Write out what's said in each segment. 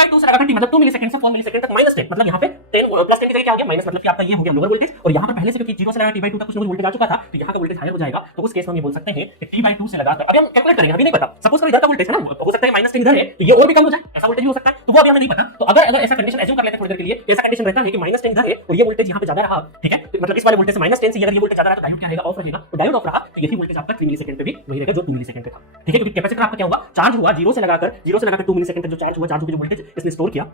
t/2 से लगाकर t मतलब 2 मिलीसेकंड से 4 मिलीसेकंड तक -10 मतलब यहाँ पे 10 प्लस 10 की जगह क्या हो गया माइनस, मतलब कि आपका ये हो गया लोअर वोल्टेज। और यहाँ पर पहले से क्योंकि 0 से लगाकर t/2 तक कुछ वोल्टेज आ चुका था तो यहाँ का वोल्टेज हायर हो जाएगा। तो उस केस में हम ये बोल सकते हैं कि t/2 से लगाकर, अभी हम कैलकुलेट करेंगे, अभी नहीं पता, सपोज करो इधर का वोल्टेज है ना, हो सकता है -10 इधर है ये और भी कम हो जाए, ऐसा वोल्टेज भी हो सकता है, तो वो अभी हमें नहीं पता। तो अगर ऐसा कंडीशन एज्यूम कर लेते हैं थोड़ी देर के लिए, ऐसा कंडीशन रहता है कि -10 इधर है और ये वोल्टेज यहाँ पे ज्यादा रहा, ठीक है, तो मतलब इस वाले वोल्टेज से -10 से अगर ये वोल्टेज ज्यादा रहा तो डायोड क्या रहेगा, ऑफ रहेगा। तो डायोड ऑफ रहा तो यही वोल्टेज आपका 3 मिलीसेकंड पे भी वही रहेगा जो 3 मिलीसेकंड पे था, ठीक है, क्योंकि कैपेसिटर आपका क्या हुआ, चार्ज हुआ 0 से लगाकर 2 मिलीसेकंड तक जो चार्ज हुआ, चार्ज होकर जो वोल्टेज इसने स्टोर किया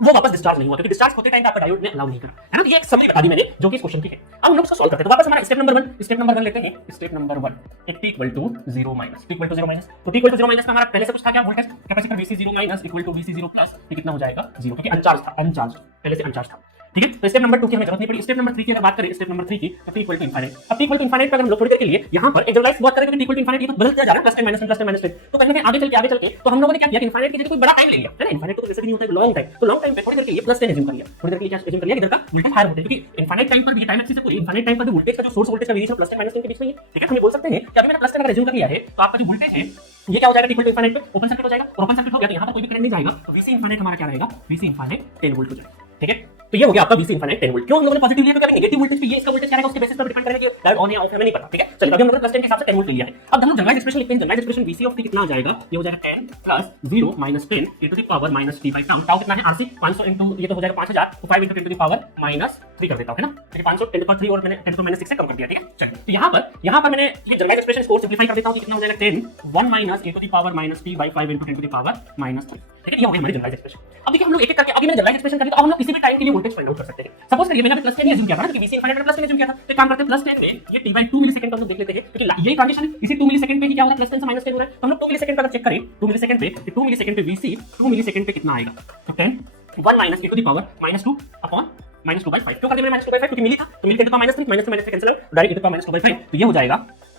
वो वापस डिस्चार्ज नहीं हुआ, क्योंकि डिस्चार्ज होते टाइम आपका डायोड ने अलाउ नहीं करा, है ना। तो ये एक समरी बता दी मैंने जो कि इस क्वेश्चन की है। अब हम लोग इसको सॉल्व करते हैं। तो वापस हमारा स्टेप नंबर 1 लेते हैं। Step number 1 t = 0 minus, t = 0 minus, तो t = 0 माइनस का हमारा पहले से कुछ था क्या, voltage capacitor Vc 0 minus = Vc 0 plus, ये कितना हो जाएगा 0, क्योंकि अनचार्ज था, अनचार्ज पहले से अनचार्ज था, ठीक है। तो स्टेप नंबर 2 की हमें जरूरत नहीं पड़ी। स्टेप नंबर 3 की अगर बात करें, स्टेप नंबर 3 की, तो t = इनफिनिट। अब t = इनफिनिट पर हम लोग थोड़ी देर के लिए यहां पर एक जनरलाइज बात करेंगे, t = इनफिनिट ये तो बदलता जा रहा है, प्लस 10 माइनस 10 प्लस 10 माइनस 10, तो कहीं ना कहीं आगे चल के तो हम लोगों ने क्या किया कि इनफिनिट की जगह कोई बड़ा टाइम ले लिया, है ना। इनफिनिट तो वैसे भी नहीं होता है लॉन्ग टाइम, तो लॉन्ग टाइम पे थोड़ी देर के लिए प्लस 10 एज्यूम कर लिया, थोड़ी देर के लिए क्या एज्यूम कर लिया, इधर का वोल्टेज हायर होता है, क्योंकि इनफिनिट टाइम पर ये टाइम एक्सिस से पूरी इनफिनिट टाइम पर जो वोल्टेज का जो सोर्स वोल्टेज का वेरिएशन प्लस 10 माइनस 10 के बीच में है, ठीक है। हम ये बोल सकते हैं कि अभी मैंने प्लस 10 अगर एज्यूम कर लिया है तो आपका जो वोल्टेज है ये क्या हो जाएगा, t = इनफिनिट पे ओपन सर्किट हो जाएगा, और ओपन सर्किट हो गया तो यहां पर कोई भी करंट नहीं जाएगा, तो Vc इनफिनिट हमारा क्या रहेगा, Vc इनफिनिट 10 वोल्ट हो जाएगा, ठीक है। तो ये हो गया आपका Vc इनफिनिट 10 वोल्ट। क्यों हम लोगों ने पॉजिटिव लिया, क्योंकि नेगेटिव वोल्टेज पे ये इसका वोल्टेज क्या रहेगा उसके बेसिस पर डिपेंड करेगा कि डायोड ऑन या ऑफ है, हमें नहीं पता, ठीक है। चलिए अभी हम लोगों ने प्लस 10 के हिसाब से 10 वोल्ट ले लिया है। अब हम लोग जनरलाइज एक्सप्रेशन लिखते हैं। Generalize expression Vc of t कितना आ जाएगा, ये हो जाएगा 10 plus 0 minus 10 e to the power minus t by tau. Tau कितना है RC 500 इनटू ये तो हो जाएगा 5000, तो 5 into 10 to the power minus 3 कर देता हूं, है ना, क्योंकि 500 10 पर 3 और मैंने 10 तो मैंने 6 से कम कर दिया, ठीक है। चलिए तो यहां पर मैंने ये जनरलाइज एक्सप्रेशन को सिंपलीफाई कर देता हूं कि कितना हो जाएगा 10 1 minus e to the power minus t by 5 into 10 to the power minus 3, ठीक है। ये हो गई हमारी जनरलाइज एक्सप्रेशन। अब देखिए हम लोग एक एक करके, अभी मैंने जनरलाइज एक्सप्रेशन कर दी तो अब हम लोग किसी भी टाइम के लिए वोल्टेज फाइंड आउट कर सकते हैं। सपोज करिए मैंने प्लस 10 एज्यूम किया था ना, क्योंकि Vc इनफिनिट में प्लस 10 एज्यूम किया था, तो काम करते हैं प्लस 10 में ये t/2 मिलीसेकंड का हम लोग देख लेते हैं, क्योंकि ये ट्रांजिशन है, इसी 2 मिलीसेकंड पे ही क्या हो रहा है, प्लस 10 से माइनस 10 हो रहा है। तो हम लोग 2 मिलीसेकंड पर अगर चेक करें 2 मिलीसेकंड पे Vc 2 मिलीसेकंड पे कितना आएगा, तो 10 1 minus e to the power minus 2 upon minus 2/5। क्यों कर दिया मैंने माइनस 2/5, क्योंकि मिली था तो मिली 10 तो माइनस 3 माइनस से माइनस से कैंसिल हो डायरेक्ट e टू माइनस 2/5, तो ये हो जाएगा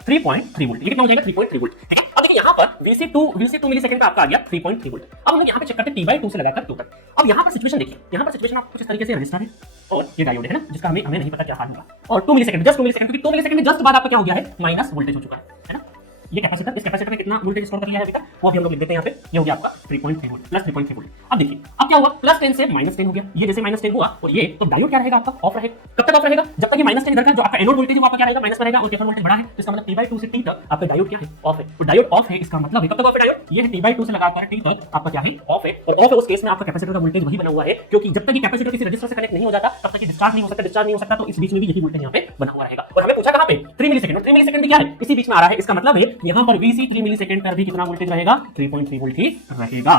3.3 वोल्ट। ये कितना हो जाएगा 3.3 वोल्ट, ठीक है। अब देखिए यहाँ पर Vc 2 मिलीसेकंड का आपका आ गया 3.3 वोल्ट। अब हम लोग यहाँ पे चेक करते हैं t/2 से लगाकर 2 तक। अब यहाँ पर सिचुएशन देखिए, यहाँ पर सिचुएशन आपको कुछ इस तरीके से रजिस्टर है और ये डायोड है ना, जिसका हमें नहीं पता क्या हाल होगा, और 2 मिलीसेकंड जस्ट 2 मिलीसेकंड, क्योंकि 2 मिलीसेकंड में जस्ट बाद आपका क्या हो गया है माइनस वोल्टेज हो चुका है ना। ये कैपेसिटर, इस कैपेसिटर में कितना वोल्टेज स्टोर कर लिया है अभी तक, वो भी हम लोग लिख देते हैं यहाँ पे। ये हो गया आपका 3.3 वोल्ट प्लस 3.3 वोल्ट। अब देखिए अब क्या हुआ, प्लस 10 से माइनस 10 हो गया, ये जैसे माइनस 10 हुआ और ये, तो डायोड क्या रहेगा आपका, ऑफ रहेगा। कब तक ऑफ रहेगा, जब तक ये माइनस 10 इधर का जो आपका एनोड वोल्टेज है वो आपका क्या रहेगा, माइनस रहेगा, और कैथोड वोल्टेज बड़ा है, तो इसका मतलब t/2 से t तक आपका डायोड क्या है, ऑफ है। तो डायोड ऑफ है, इसका मतलब है कब तक ऑफ है डायोड, ये है t/2 से लगाकर t तक आपका क्या है, ऑफ है। और ऑफ है उस केस में आपका कैपेसिटर का वोल्टेज वही बना हुआ है, क्योंकि जब तक ये कैपेसिटर किसी रजिस्टर से कनेक्ट नहीं हो जाता तब तक ये डिस्चार्ज नहीं हो सकता, डिस्चार्ज नहीं हो सकता, तो इस बीच में भी यही वोल्टेज यहाँ पे बना हुआ रहेगा। और हमें पूछा कहां पे, 3 मिलीसेकंड, 3 मिलीसेकंड भी क्या है, इसी बीच में आ रहा है। इसका मतलब है यहाँ पर Vc 3 मिलीसेकंड पर भी कितना वोल्टेज रहेगा, 3.3 वोल्ट ही रहेगा।